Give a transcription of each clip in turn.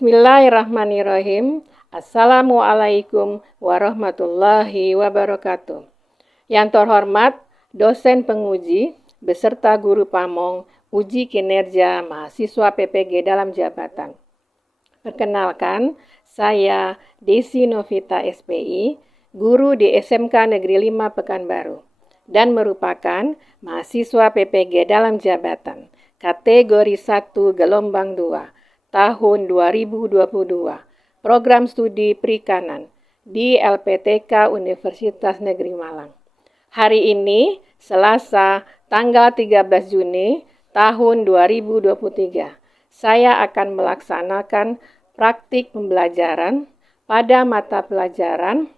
Bismillahirrahmanirrahim. Assalamualaikum warahmatullahi wabarakatuh. Yang terhormat dosen penguji beserta guru pamong uji kinerja mahasiswa PPG dalam jabatan. Perkenalkan, saya Desi Novita SPI, guru di SMK Negeri 5 Pekanbaru, dan merupakan mahasiswa PPG dalam jabatan, kategori 1 gelombang 2, tahun 2022, program studi perikanan di LPTK Universitas Negeri Malang. Hari ini, Selasa, tanggal 13 Juni tahun 2023, saya akan melaksanakan praktik pembelajaran pada mata pelajaran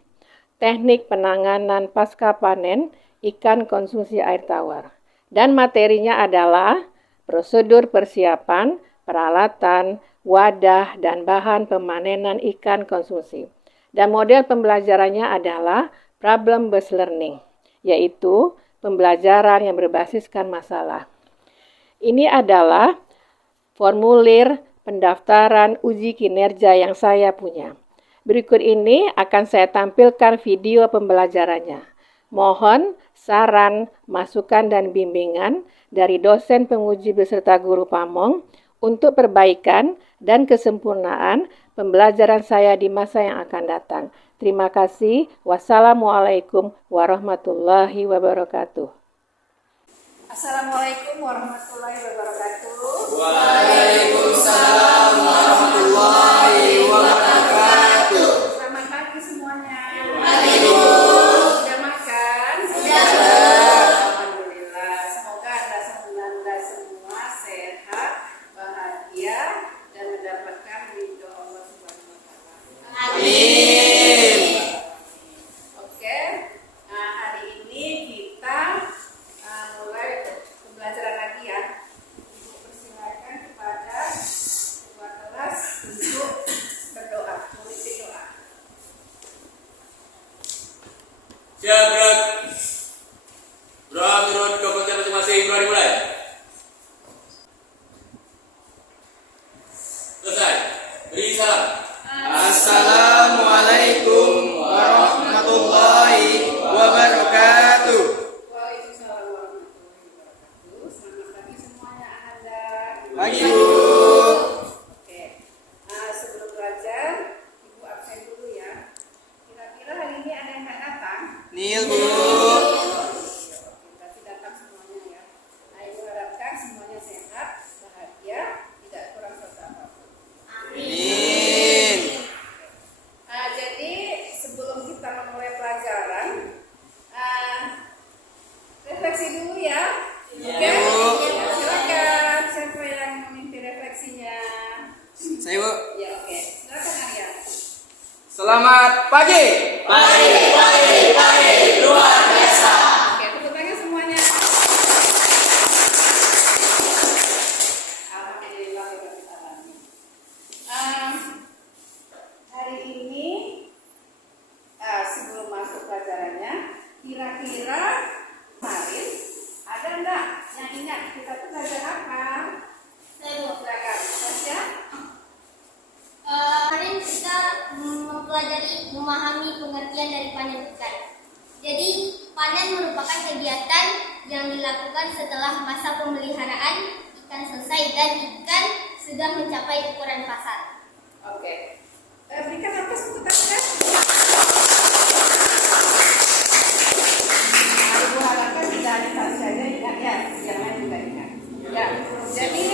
Teknik Penanganan Pasca Panen Ikan Konsumsi Air Tawar. Dan materinya adalah prosedur persiapan, peralatan, wadah, dan bahan pemanenan ikan konsumsi. Dan model pembelajarannya adalah problem-based learning, yaitu pembelajaran yang berbasiskan masalah. Ini adalah formulir pendaftaran uji kinerja yang saya punya. Berikut ini akan saya tampilkan video pembelajarannya. Mohon saran, masukan, dan bimbingan dari dosen penguji beserta guru pamong untuk perbaikan dan kesempurnaan pembelajaran saya di masa yang akan datang. Terima kasih. Wassalamualaikum warahmatullahi wabarakatuh. Assalamualaikum warahmatullahi wabarakatuh. Waalaikumsalam warahmatullahi wabarakatuh. Selamat pagi semuanya. Pagi, Bu. Sudah makan? Sudah. Alhamdulillah. Semoga Anda semua sehat, bahagia, dan mendapatkan ridho Allah Subhanahu wa Ta'ala. Amin. Oke. Nah, hari ini kita mulai pembelajaran lagi ya. Ibu persilakan kepada ketua kelas untuk berdoa, memimpin doa. Siap, Bro. Doa menurut kebutuhan masing-masing. Bro, dimulai. Selesai. Beri salam. Assalamualaikum warahmatullahi wabarakatuh. Waalaikumsalam warahmatullahi wabarakatuh. Selamat pagi semuanya, Anda. Pagi, Bu. Oke. Nah, sebelum belajar, Ibu absen dulu ya. Kira-kira hari ini ada yang nggak datang? Nil, Bu. Berarti datang semuanya ya. Nah, Ibu harapkan semuanya sehat, bahagia, tidak kurang suatu apapun. Amin. Nah, jadi sebelum kita memulai pelajaran, refleksi dulu ya. Oke? Ya, silakan. Siapa yang memimpin refleksinya? Saya, Bu. Ya, oke. Silakan Arya. Selamat pagi. Pagi, luar biasa. Oke, tepuk tangan semuanya. Alhamdulillah rabbil alamin. Hari ini sebelum masuk pelajarannya, kira-kira kemarin ada enggak yang ingat kita tuh belajar apa? Silakan, Tasya. Kemarin kita mempelajari memahami pengertian dari panen ikan. Jadi, panen merupakan kegiatan yang dilakukan setelah masa pemeliharaan ikan selesai dan ikan sudah mencapai ukuran pasar. Oke. Berikan apa untuk Tasya? Ibu harapkan tidak hanya satu saja ingat ya, yang lain juga ingat. Ya, jadi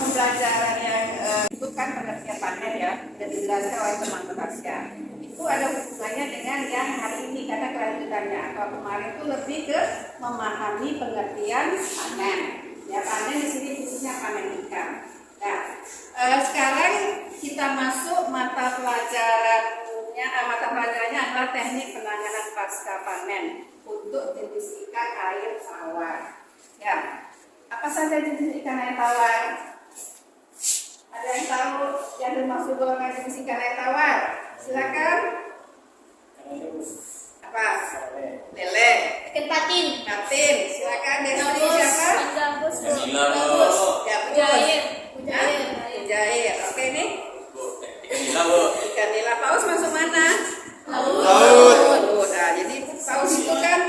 pembelajaran yang itu kan pengertian panen ya, dan dijelaskan oleh teman Tasya. Itu ada hubungannya dengan yang hari ini karena kelanjutannya. Kalau kemarin itu lebih ke memahami pengertian panen. Ya, panen di sini khususnya panen ikan. Nah, sekarang kita masuk mata pelajarannya. Mata pelajarannya adalah teknik penanganan pasca panen untuk jenis ikan air tawar. Ya, apa saja jenis ikan air tawar? Ada yang tahu yang dimaksud golongan jenis ikan air tawar? Silakan. Apa? Lele. Ikan patin. Patin. Silakan. Dari siapa? Gabus. Gabus. Ya, Mujair. Mujair. Oke nih. ikan nila. Paus masuk mana? Laut. Nah, jadi paus itu kan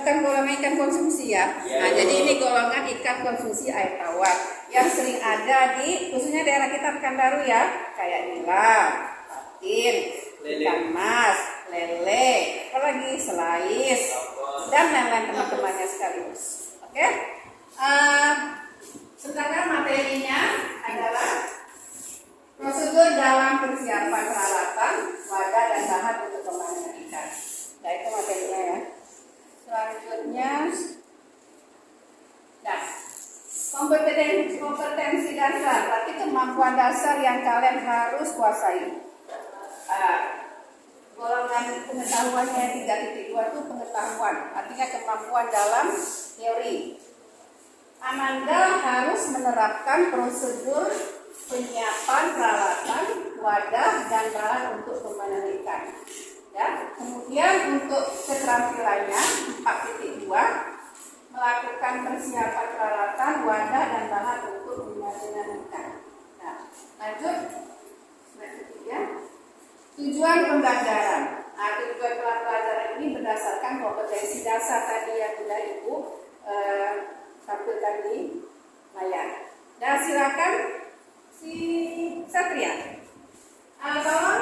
bukan golongan ikan konsumsi ya. Nah, jadi ini golongan ikan konsumsi air tawar yang sering ada di khususnya daerah kita Pekanbaru ya, kayak nila, patin, ikan mas, lele, apalagi selais, dan lain-lain teman-temannya sekaligus. Oke? Sedangkan materinya adalah prosedur dalam persiapan peralatan, wadah dan bahan untuk pemanenan ikan. Nah, itu materinya ya. Selanjutnya, nah, kompetensi dasar, berarti kemampuan dasar yang kalian harus kuasai. Golongan pengetahuannya 3.2 itu pengetahuan, artinya kemampuan dalam teori. Ananda harus menerapkan prosedur penyiapan peralatan, wadah dan bahan untuk pemanenan ikan. Ya, kemudian untuk keterampilannya 4.2 melakukan persiapan peralatan, wadah dan bahan untuk pemanenan ikan. Nah, lanjut slide ketiga. Tujuan pembelajaran. Nah, tujuan pembelajaran ini berdasarkan kompetensi dasar tadi yang sudah Ibu tampilkan di layar. Dan silakan si Satria. Tolong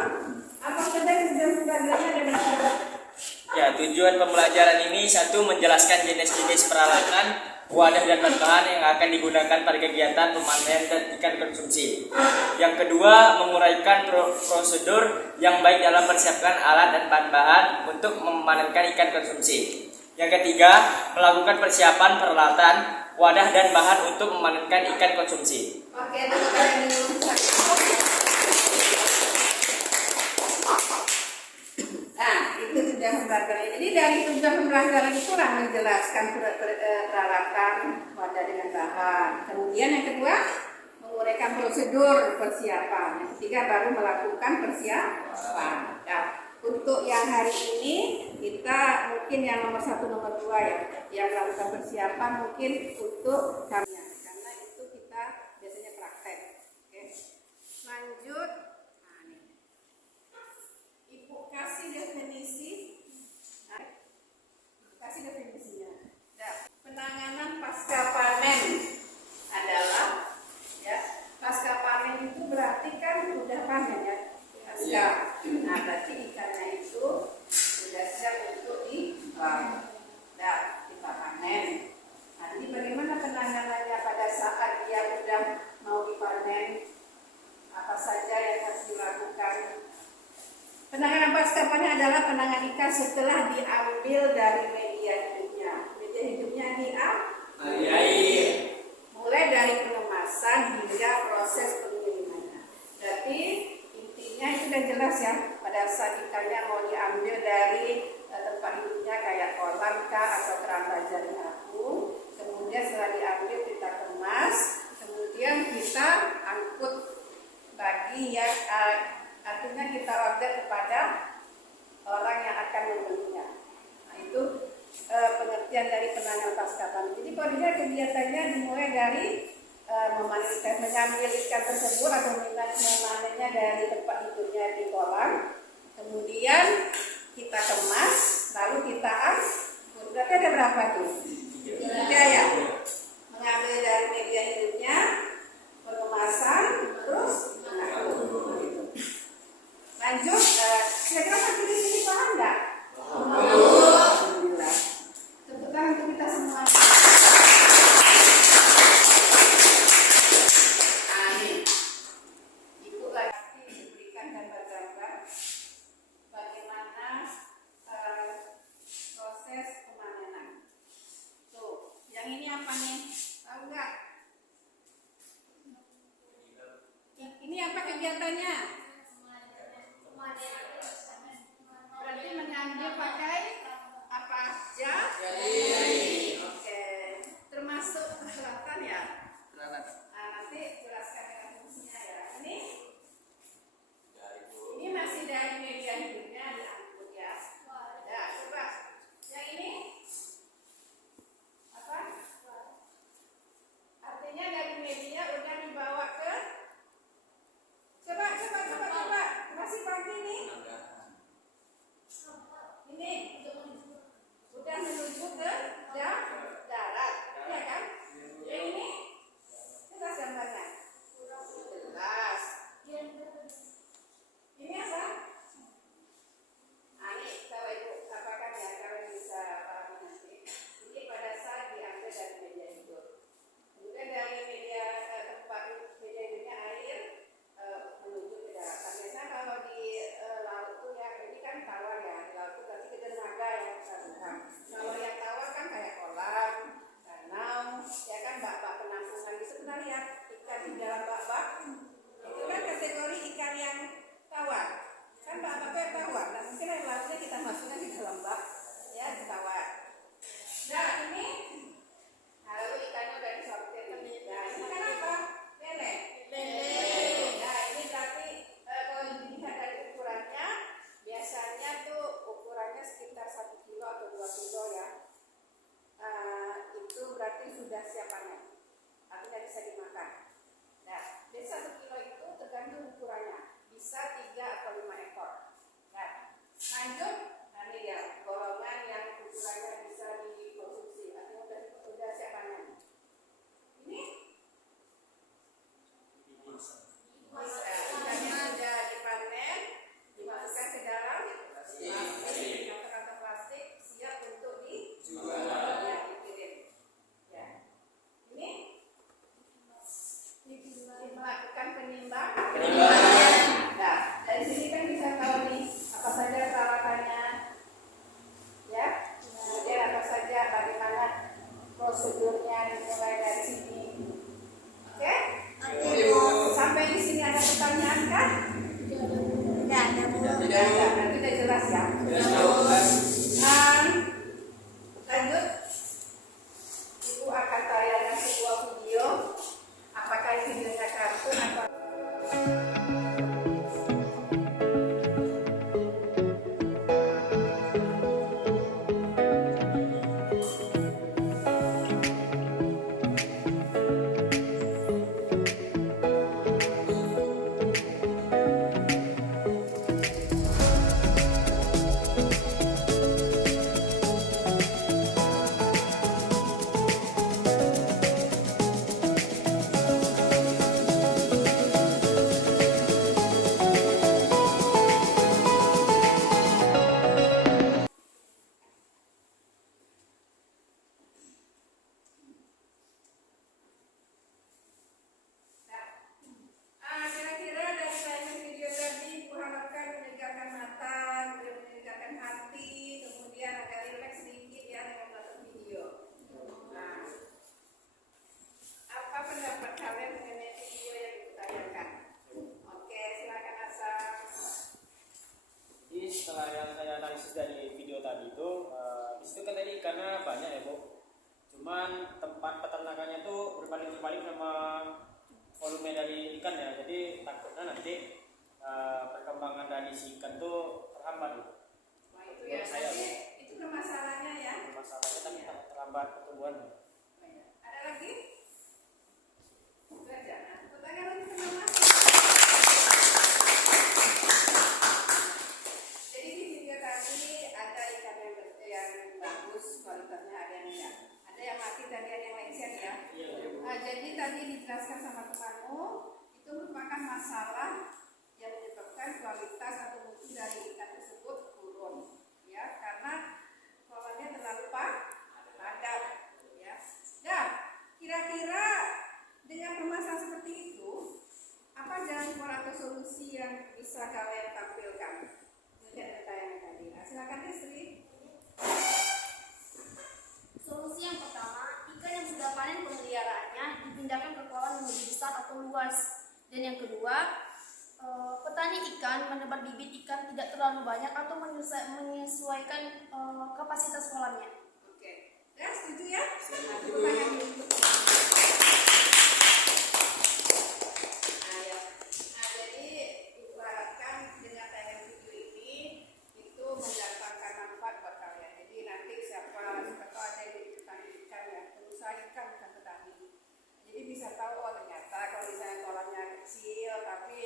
apa saja tujuan pembelajarannya dan apa? Ya, tujuan pembelajaran ini satu menjelaskan jenis-jenis peralatan, wadah dan bahan yang akan digunakan pada kegiatan pemanenan dan ikan konsumsi. Yang kedua, menguraikan prosedur yang baik dalam persiapkan alat dan bahan-bahan untuk memanen ikan konsumsi. Yang ketiga, melakukan persiapan peralatan, wadah dan bahan untuk memanen ikan konsumsi. Oke, teman-teman dulu. Nah, itu tujuan pembelajaran. Jadi dari tujuan pembelajaran itulah menjelaskan peralatan, wadah dengan bahan. Kemudian yang kedua, menguraikan prosedur persiapan. Yang ketiga baru melakukan persiapan. Nah, untuk yang hari ini kita mungkin yang nomor 1, nomor 2 ya, yang melakukan persiapan mungkin untuk kami, karena itu kita biasanya praktek. Oke. Lanjut. Nah, ini. Ibu kasih definisi. Nah, kasih definisinya. Nah, penanganan pasca panen adalah ya, pasca panen itu berarti kan udah panen ya. Pasca. Nah, berarti ikannya itu sudah siap untuk kita panen. Nah, jadi bagaimana penanganannya pada saat dia udah mau dipanen? Apa saja yang harus dilakukan? Penanganan pasca panen adalah penanganan ikan setelah diambil dari media hidupnya. Media hidupnya diambil. Mulai dari pengemasan hingga proses pengirimannya. Berarti intinya itu sudah jelas ya. Pada saat ikannya mau diambil dari tempat hidupnya kayak kolam kah atau keramba jaring apung, kemudian setelah diambil kita kemas, kemudian kita angkut bagi yang artinya kita order kepada orang yang akan membelinya. Nah, itu pengertian dari penanganan pasca panen. Jadi kalau dilihat kegiatannya dimulai dari mengambil ikan tersebut atau memanennya dari tempat hidupnya di kolam, kemudian kita kemas, lalu kita angkut. Berarti ada berapa tuh? 3 ya. Mengambil dari media hidupnya, pengemasan, terus mengangkut. Lanjut, kira-kira sampai di sini paham nggak? Alhamdulillah. Tepuk tangan untuk kita semua. Amin. Ibu lagi diberikan gambar-gambar bagaimana proses pemanenan. Tuh, yang ini apa nih? Tahu nggak? Ini apa kegiatannya? apa tawar. Nah, mungkin air lautnya kita masukkan di dalam bak, ya, di tawar. Nah, ini, lalu ikannya udah disortir. Nah, ini makan apa? Lele. Nah, ini berarti kalau dilihat dari ukurannya, biasanya tuh ukurannya sekitar 1 kilo atau 2 kilo ya. Itu berarti sudah siap panen, artinya bisa dimakan. Nah, dari 1 kilo itu tergantung ukurannya, bisa 3 atau 5 ekor. Nah, lanjut, nah ini dia golongan yang ukurannya bisa dikonsumsi, artinya sudah siap panen. Ini ikannya sudah dipanen, dimasukkan ke dalam plastik, siap untuk dijual. Ya, dikirim. Ya. Ini melakukan penimbangan. Nah, dari sini kan bisa tahu nih apa saja peralatannya, ya. Kemudian apa saja, bagaimana prosedurnya dimulai dari sini. Oke? Sampai di sini ada pertanyaan kan? Tidak ada. Nanti udah jelas ya. Lanjut, Ibu akan tayangkan sebuah video. Apakah videonya kartun atau kira-kira dari tayangan video tadi Ibu harapkan menyegarkan mata, menyegarkan hati, kemudian agak rileks sedikit ya dengan nonton video. Nah, apa pendapat kalian mengenai video yang ditayangkan? Oke, silakan Asam. Jadi setelah yang saya analisis dari video tadi itu, di situ kan tadi ikannya banyak ya Bu. Cuman tempat peternakannya tuh berbalik-balik sama volume dari ikan ya. Jadi takutnya nanti perkembangan dari si ikan tuh terhambat Bu. Wah, itu ya. Saya, Bu. Itu permasalahannya ya. Masalahnya tapi terlambat pertumbuhan. Ada lagi? Itu aja. Nah, pertanyaan lagi kenapa? Jadi di video tadi ada ikan yang bagus kualitasnya, ada yang enggak. Ada yang mati tadi, ada yang lengser ya. Jadi tadi dijelaskan sama temanmu itu merupakan masalah yang menyebabkan kualitas atau mutu dari ikan tersebut turun, ya, karena kolonnya terlalu padat, ya. Dan kira-kira dengan permasalahan seperti itu, apa jalan keluar atau solusi yang bisa kalian tampilkan? Lihat tayangan tadi. Nah, silakan Istri. Solusi yang pertama, ikan yang sudah panen pemeliharaannya dipindahkan ke kolam yang lebih besar atau luas. Dan yang kedua, petani ikan menebar bibit ikan tidak terlalu banyak atau menyesuaikan kapasitas kolamnya. Oke. Ya, setuju ya? Nah, tepuk tangan dulu. Nah, ya. Nah, jadi Ibu harapkan dengan tayangan video ini itu mendatangkan manfaat buat kalian. Jadi nanti siapa tahu ada yang jadi petani ikan ya, pengusaha ikan bukan petani. Jadi bisa tahu oh ternyata kalau misalnya kolamnya kecil tapi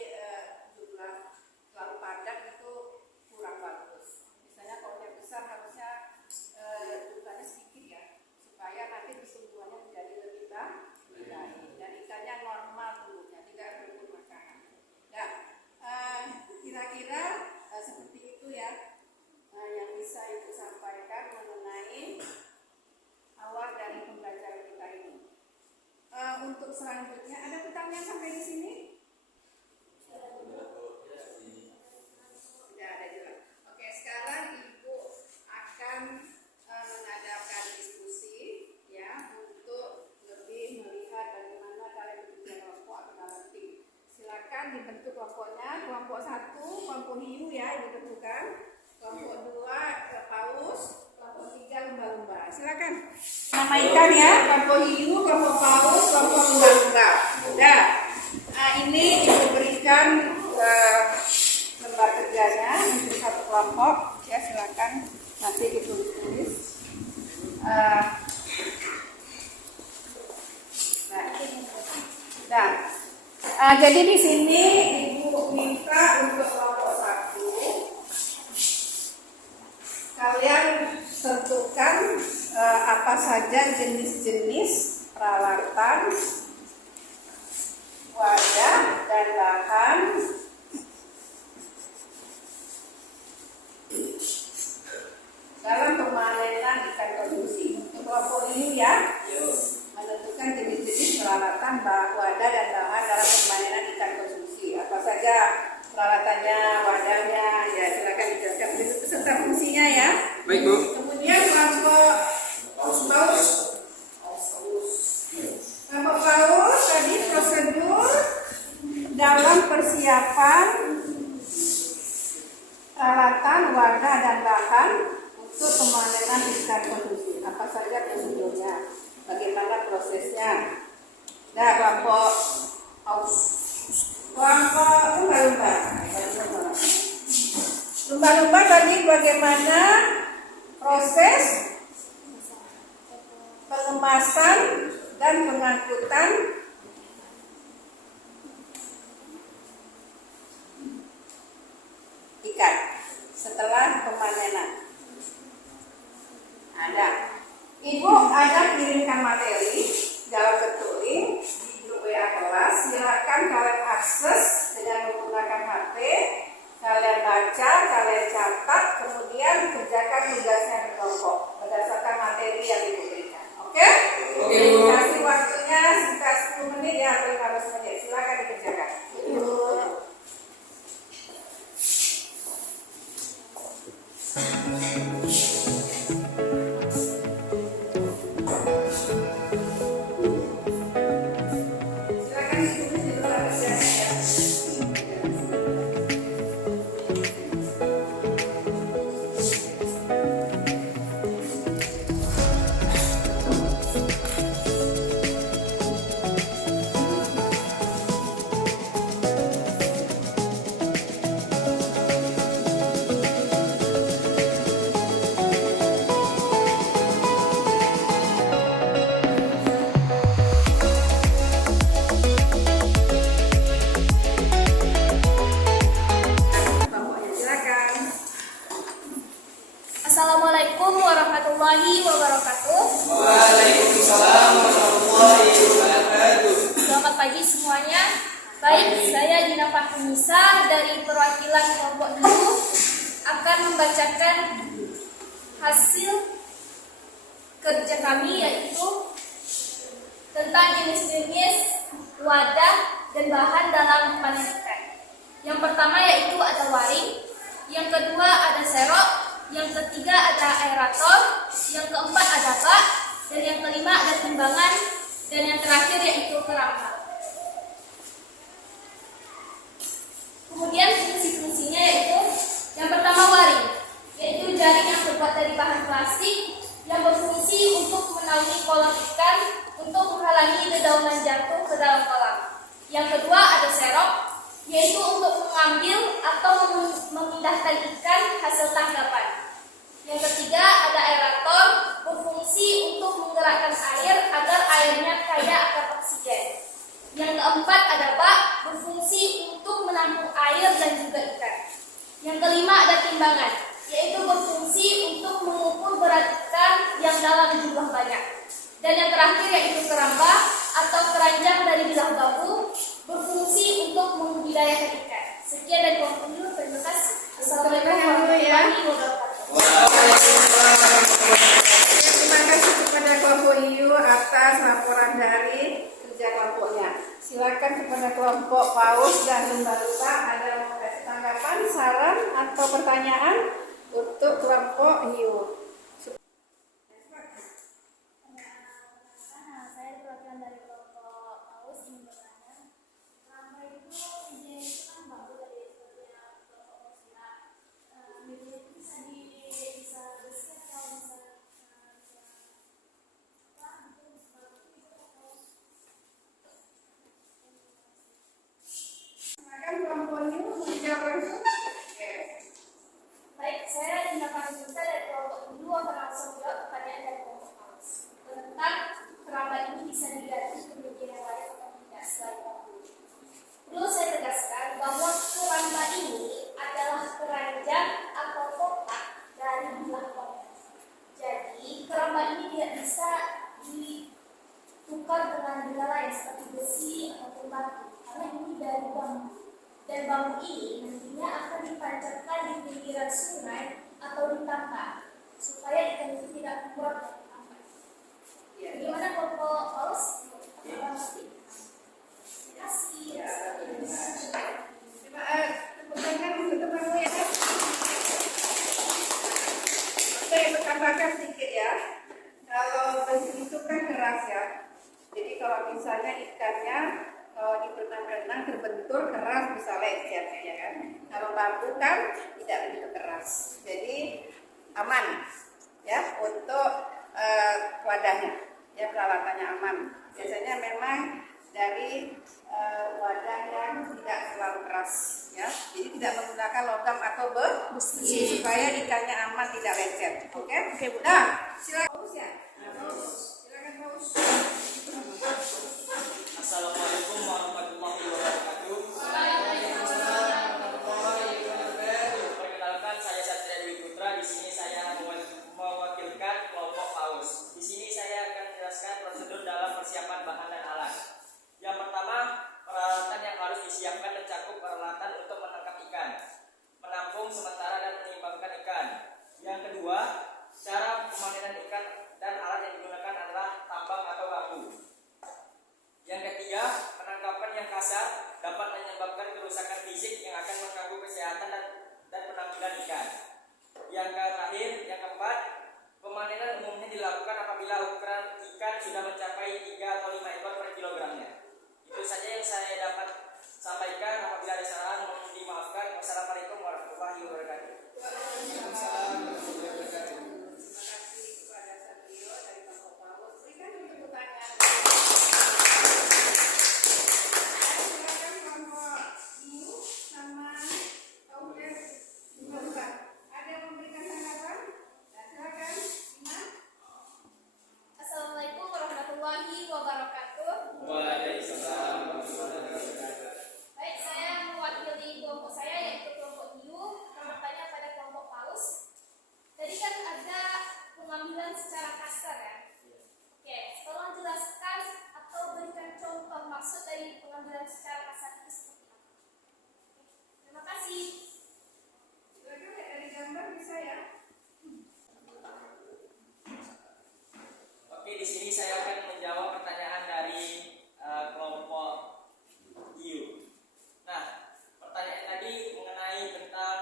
jumlah terlalu padat itu kurang bagus. Misalnya kolamnya besar harusnya jumlahnya sedikit ya, supaya nanti pertumbuhannya menjadi lebih baik. silakan. Namaikan ya, kelompok hiu, kelompok paus, kelompok lumba-lumba. Udah. Nah, ini Ibu berikan lembar kerjanya untuk satu kelompok. Ya, silakan nanti ditulis-tulis. Jadi di sini Ibu minta untuk kelompok 1 kalian tentukan apa saja jenis-jenis peralatan, wadah dan bahan dalam pemanenan ikan konsumsi. Untuk kelompok ini ya, menentukan jenis-jenis peralatan, wadah dan bahan dalam pemanenan ikan konsumsi. Apa saja peralatannya, wadahnya, ya silakan dijelaskan beserta fungsinya ya. Baik, Bu. Kemudian kelompok paus. Kelompok paus tadi prosedur dalam persiapan peralatan, wadah dan bahan untuk pemanenan ikan konsumsi. Apa saja prosedurnya? Bagaimana prosesnya? Nah, kelompok paus. Kelompok lumba-lumba. Lumba-lumba tadi bagaimana proses pengemasan dan pengangkutan ikan setelah pemanenan. Ada. Ibu ada kirimkan materi dalam bentuk link di grup WA kelas. Silakan kalian akses dengan menggunakan HP. Kalian baca, kalian catat, kemudian kerjakan tugasnya di kelompok berdasarkan materi yang diberikan. Oke? Oke, Bu. Kasih waktunya sekitar 10 menit ya atau 15 menit. Silakan dikerjakan. Silakan ditulis di luar kerjanya ya. Kelompoknya silakan. Assalamualaikum warahmatullahi wabarakatuh. Waalaikumsalam warahmatullahi wabarakatuh. Selamat pagi semuanya. Baik, saya Dina Fatimisa dari perwakilan kelompok hiu akan membacakan hasil kerja kami, yaitu tentang jenis-jenis wadah dan bahan dalam panen ikan. Yang pertama yaitu ada waring, yang kedua ada serok, yang ketiga ada aerator, yang keempat ada bak, dan yang kelima ada timbangan, dan yang terakhir yaitu kerangka. Kemudian fungsi-fungsinya yaitu yang pertama waring, yaitu jaring yang terbuat dari bahan plastik yang berfungsi untuk menaungi kolam ikan untuk menghalangi dedaunan jatuh ke dalam kolam. Yang kedua ada serok, yaitu untuk mengambil atau memindahkan ikan hasil tangkapan. Yang ketiga ada aerator, berfungsi untuk menggerakkan air agar airnya kaya akan oksigen. Yang keempat ada bak, berfungsi untuk menampung air dan juga ikan. Yang kelima ada timbangan, yaitu berfungsi untuk mengukur berat ikan yang dalam jumlah banyak. Dan yang terakhir yaitu keramba atau keranjang dari bilah bambu, berfungsi untuk membudidayakan ikan. Sekian dari kelompok hiu, terima kasih. Assalamualaikum warahmatullahi wabarakatuh. Terima kasih kepada kelompok hiu atas laporan dari kerja kelompoknya. Silakan kepada kelompok paus dan lumba-lumba ada mau kasih tanggapan, saran atau pertanyaan untuk kelompok hiu. Saya perwakilan dari kelompok paus ingin bertanya, keramba itu jenisnya itu kan bagus dari sepertinya kelompok paus ya. Itu bisa bersih atau bisa bambu. Dan bambu ini nantinya akan ditancapkan di pinggiran sungai atau di tambak supaya ikan itu tidak murat. Gimana Bapak Paus? Terima kasih. Tepuk tangan untuk temanmu ya. Oke, tambahkan sedikit ya. Kalau bensin itu kan keras ya. Jadi kalau misalnya ikannya kalau di berenang-berenang terbentur keras bisa lecet ya kan. Kalau bambu kan tidak begitu keras. Jadi aman ya untuk wadahnya. Ya, peralatannya aman. Biasanya memang dari wadah yang tidak terlalu keras ya. Jadi tidak menggunakan logam atau besi supaya ikannya aman tidak lecet. Oke? Nah, silakan Paus ya. Silakan Paus. Assalamualaikum warahmatullahi wabarakatuh. Perkenalkan, saya Satria Dwi Putra. Di sini saya mewakilkan kelompok Paus. Di sini saya akan menjelaskan prosedur dalam persiapan bahan dan alat. Yang pertama, peralatan yang harus disiapkan mencakup peralatan untuk menangkap ikan, menampung sementara dan menyimbangkan ikan. Yang kedua, cara pemanenan ikan dan alat yang digunakan adalah tambang atau bambu. Yang ketiga, penangkapan yang kasar dapat menyebabkan kerusakan fisik yang akan mengganggu kesehatan dan penampilan ikan. Yang terakhir, yang keempat, pemanenan umumnya dilakukan apabila ukuran ikan sudah mencapai 3 atau 5 ekor per kilogramnya. Itu saja yang saya dapat sampaikan. Apabila ada salah, mohon dimaafkan. Wassalamualaikum warahmatullahi wabarakatuh. Assalamualaikum warahmatullahi wabarakatuh. Baik, saya mewakili kelompok saya yaitu kelompok Hiu akan bertanya pada kelompok Paus. Tadi kan ada pengambilan secara kasar ya. Oke, tolong jelaskan atau berikan contoh maksud dari pengambilan secara kasar itu seperti apa. Terima kasih. Silakan dari gambar bisa ya. Oke, di sini saya akan menjawab pertanyaan dari kelompok Hiu. Nah, pertanyaan tadi mengenai tentang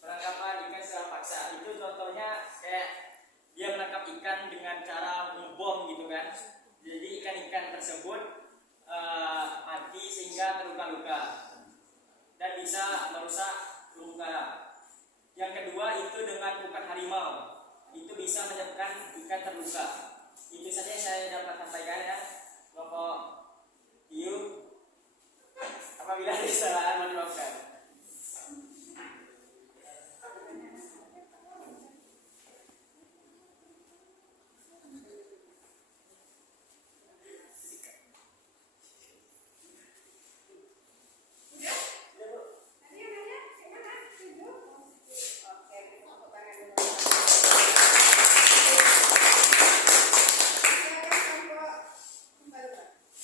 penangkapan ikan secara paksa. Itu contohnya kayak dia menangkap ikan dengan cara ngebom gitu kan. Jadi ikan-ikan tersebut mati sehingga terluka-luka dan bisa merusak terumbu karang. Yang kedua itu dengan bukan harimau, itu bisa menyebabkan ikan terluka. Itu saja yang saya dapat sampaikan ya, kelompok Hiu. Apabila ada kesalahan, mohon dimaafkan.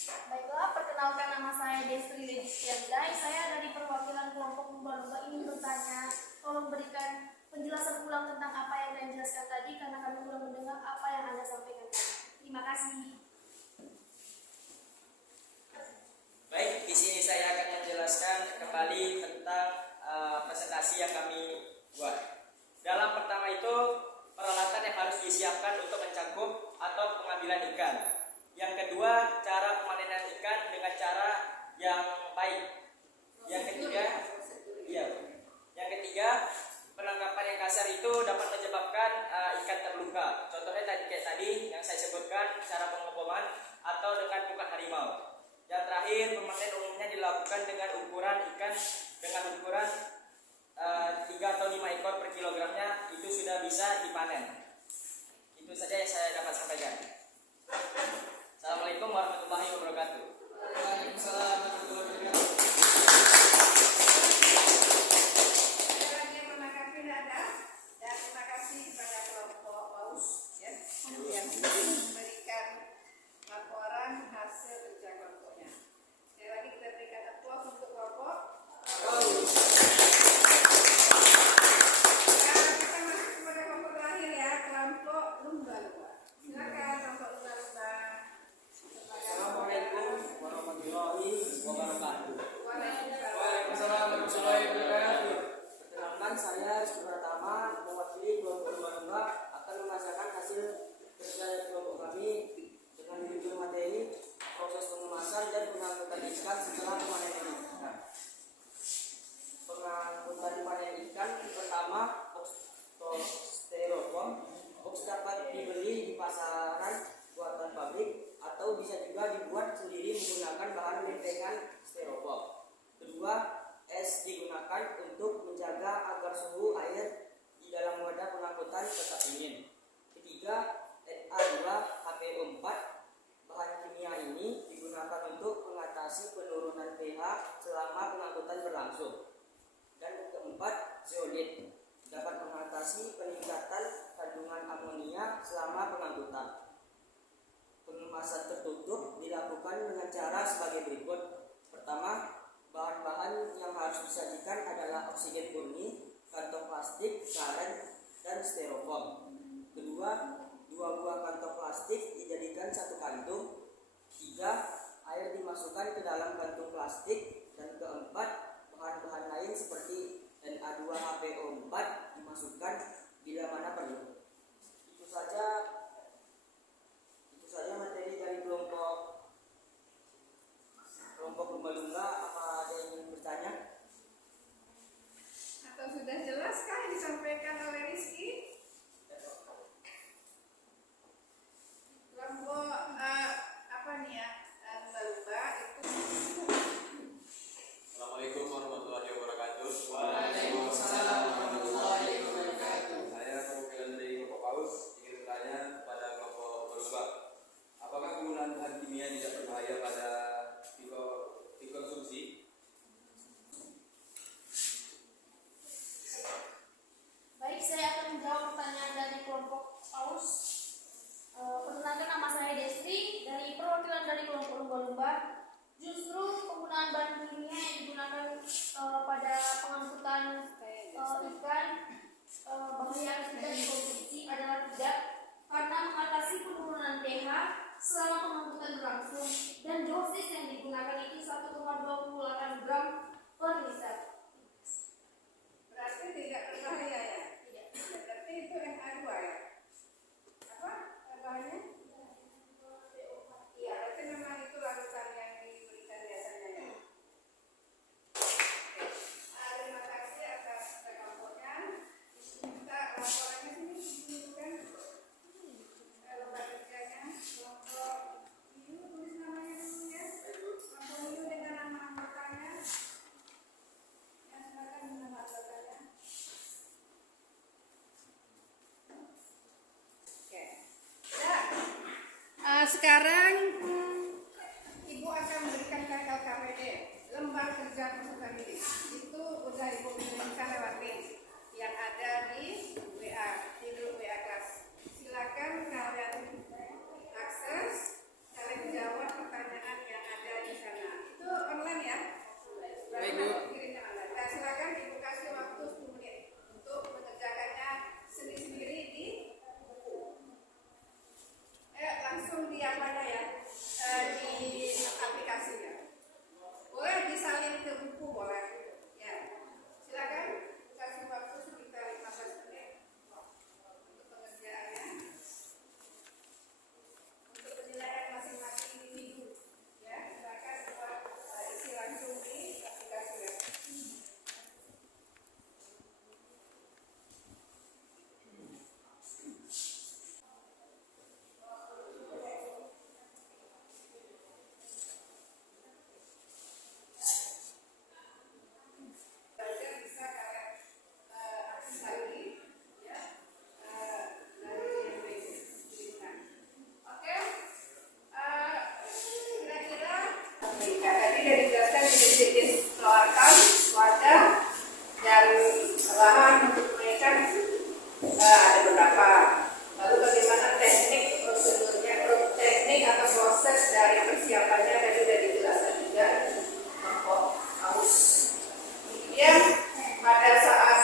Baiklah, perkenalkan nama saya Destri Ledistiandai. Saya dari perwakilan kelompok lumba-lumba ingin bertanya, tolong berikan penjelasan ulang tentang apa yang Anda jelaskan tadi karena kami belum mendengar apa yang Anda sampaikan tadi. Terima kasih. Baik, di sini saya akan menjelaskan kembali tentang presentasi yang kami buat. Dalam pertama itu peralatan yang harus disiapkan untuk mencakup atau pengambilan ikan. Yang kedua, cara pemanenan ikan dengan cara yang baik. Yang ketiga, penangkapan yang kasar itu dapat menyebabkan ikan terluka. Contohnya tadi yang saya sebutkan cara pengeboman atau dengan bukan harimau. Yang terakhir, pemanen umumnya dilakukan dengan ukuran ikan dengan ukuran 3 atau 5 ekor per kilogramnya, itu sudah bisa dipanen. Itu saja yang saya dapat sampaikan. Assalamualaikum warahmatullahi wabarakatuh. Waalaikumsalam warahmatullahi wabarakatuh. Ada lagi yang menanggapi ada? Dan terima kasih kepada kelompok Paus ya yang memberikan zeolit dapat mengatasi peningkatan kandungan amonia selama pengangkutan. Pengemasan tertutup dilakukan dengan cara sebagai berikut. Pertama, bahan-bahan yang harus disajikan adalah oksigen murni, kantong plastik, karet, dan styrofoam. Kedua, 2 buah kantong plastik dijadikan satu kantung. 3, air dimasukkan ke dalam kantung plastik. Dan keempat, bahan-bahan lain seperti Na2HPO4 dimasukkan bila mana perlu. Itu saja materi dari kelompok lumba-lumba. Apa ada yang ingin bertanya? Atau sudah jelaskah yang disampaikan oleh Rizky? Kelompok apa nih ya? Lumba-lumba itu. Assalamualaikum warahmatullahi wabarakatuh. Waalaikumsalam warahmatullahi wabarakatuh. Saya perwakilan dari kelompok paus ingin bertanya kepada kelompok berubah, apakah penggunaan bahan kimia tidak berbahaya pada dikonsumsi? Baik, saya akan menjawab pertanyaan dari kelompok paus. Perkenalkan, nama saya Destri dari perwakilan dari kelompok lumba-lumba. Justru penggunaan bahan kimia yang digunakan pada pengangkutan ikan bahaya tidak dikonsumsi adalah tidak, karena mengatasi penurunan pH selama pengangkutan berlangsung, dan dosis yang digunakan itu 1,28 gram per liter. Berarti tidak berbahaya ya? Tidak. Berarti itu Na2 ya? Apa bahannya? Iya, berarti memang itu larutan yang diberikan biasanya ya. Terima kasih atas kelompoknya. Kita laporannya sini ditunjukkan lembar kerjanya. Kelompok Iu, tulis namanya dulu ya. Kelompok Iu dengan nama anggotanya. Ya, silakan dengan anggotanya. Oke. Sekarang Ibu akan memberikan KLKPD lembar kerja peserta didik. Itu udah Ibu bisa lewatin yang ada di WA, di grup WA kelas. Silakan kalian akses, kalian jawab pertanyaan yang ada di sana. Itu online ya? Baik, Bu. Nah, silakan Ibu kasih waktu 10 menit untuk mengerjakannya sendiri-sendiri di langsung di apanya ya, di aplikasinya. Boleh disalin ke buku, boleh ya. Silakan kasih waktu sekitar 15 menit untuk pengerjaannya, untuk penilaian masing-masing individu ya. Silakan buat isi langsung di aplikasinya. Bisa kalian akses lagi ya, dari link. Oke, kira-kira tadi sudah dijelaskan jenis-jenis peloarkan, wadah, dan lahan untuk mereka ada beberapa. Lalu bagaimana teknik prosedurnya, teknik atau proses dari persiapannya tadi sudah dijelaskan juga kelompok paus. Kemudian pada saat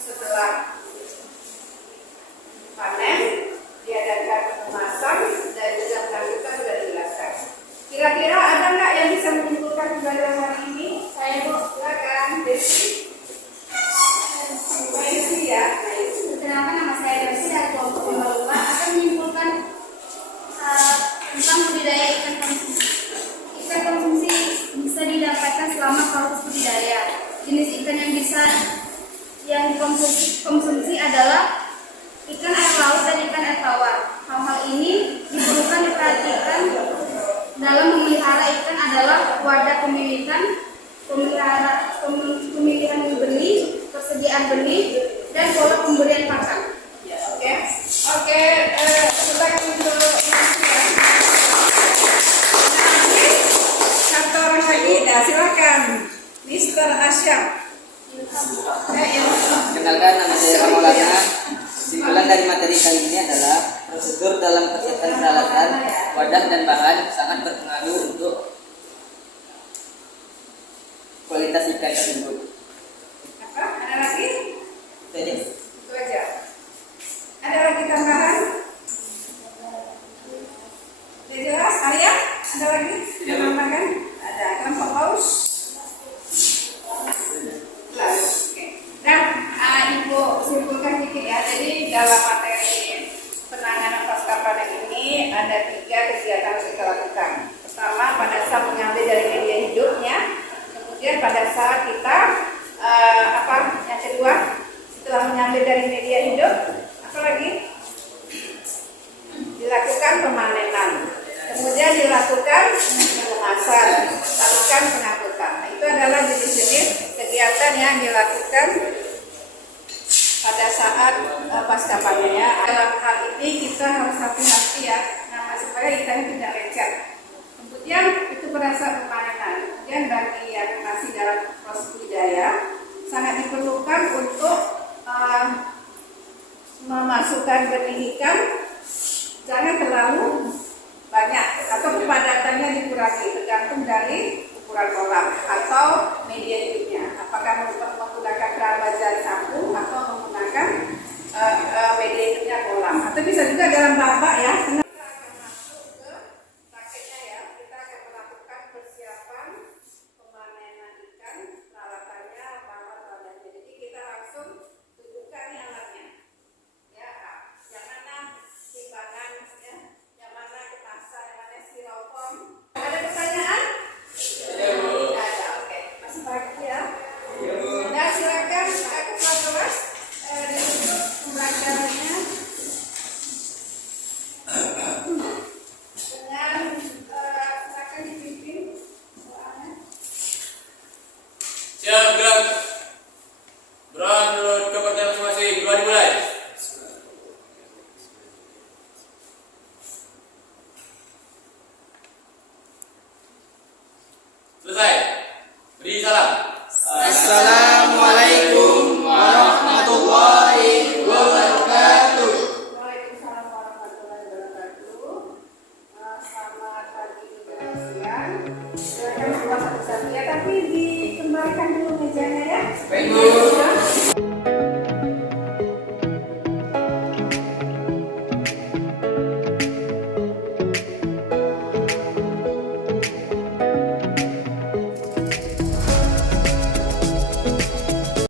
setelah panen diadakan pengemasan dan juga pengangkutan sudah dijelaskan. Kira-kira ada nggak yang bisa menyimpulkan pembelajaran hari ini? Saya Bu, silakan. Desi. Desi ya. Perkenalkan, nama saya Desi dari kelompok lumba-lumba akan menyimpulkan tentang budidaya ikan konsumsi. Ikan konsumsi bisa didapatkan selama proses budidaya. Jenis ikan yang dikonsumsi adalah ikan air laut dan ikan air tawar. Hal-hal ini diperlukan diperhatikan dalam memelihara ikan adalah wadah pemilihan benih, persediaan benih, dan pola pemberian pakan. Oke, silakan untuk ya. Satu orang lagi, silakan, Mr. Asyam. Kenalkan, nama saya Maulana. Kesimpulan dari materi kali ini adalah prosedur dalam persiapan peralatan, wadah dan bahan sangat berpengaruh untuk kualitas ikan tersebut. Apa? Ada lagi? Jadi, Itu aja. Ada lagi tambahan? Sudah jelas? Arya? Ada lagi? Menambahkan? Ada. Kelompok paus? Lalu, oke. Nah, Ibu simpulkan sedikit ya. Jadi dalam materi penanganan pasca panen ini ada 3 kegiatan yang kita lakukan. Pertama, pada saat mengambil dari media hidupnya. Kemudian pada saat kita yang kedua, setelah mengambil dari media hidup, apa lagi? Dilakukan pemanenan. Kemudian dilakukan pengemasan, lakukan pengangkutan. Nah, itu adalah jenis-jenis kegiatan yang dilakukan pada saat pasca panen ya. Dalam hal ini kita harus hati-hati ya, supaya ikannya tidak lecet. Kemudian itu pada saat pemanenan. Kemudian bagi yang masih dalam proses budidaya, sangat diperlukan untuk memasukkan benih ikan jangan terlalu banyak atau kepadatannya dikurangi tergantung dari ukuran kolam atau media hidupnya. Apakah menggunakan keran baja sapu atau menggunakan media hidupnya kolam, atau bisa juga dalam babak ya. Kita akan masuk ke prakteknya ya. Kita akan melakukan persiapan pemanenan ikan, peralatannya, bahan wadahnya. Jadi kita langsung tunjukkan nih alatnya. Ya, yang mana timbangan ya, yang mana kemasan, yang mana styrofoam. Ada pertanyaan? Tidak ada, oke. Masih pagi ya? Nah, silakan ke kelas ditutup pembelajarannya dengan silakan dipimpin soalnya. Siap, gerak. Berangkat ke pertanyaan masing-masing. Dua dimulai. Selesai. Beri salam. Assalamualaikum warahmatullahi wabarakatuh. Waalaikumsalam warahmatullahi wabarakatuh. Selamat pagi juga siang. Silakan keluar satu-satu ya, tapi dikembalikan dulu mejanya ya. Baik, Bu.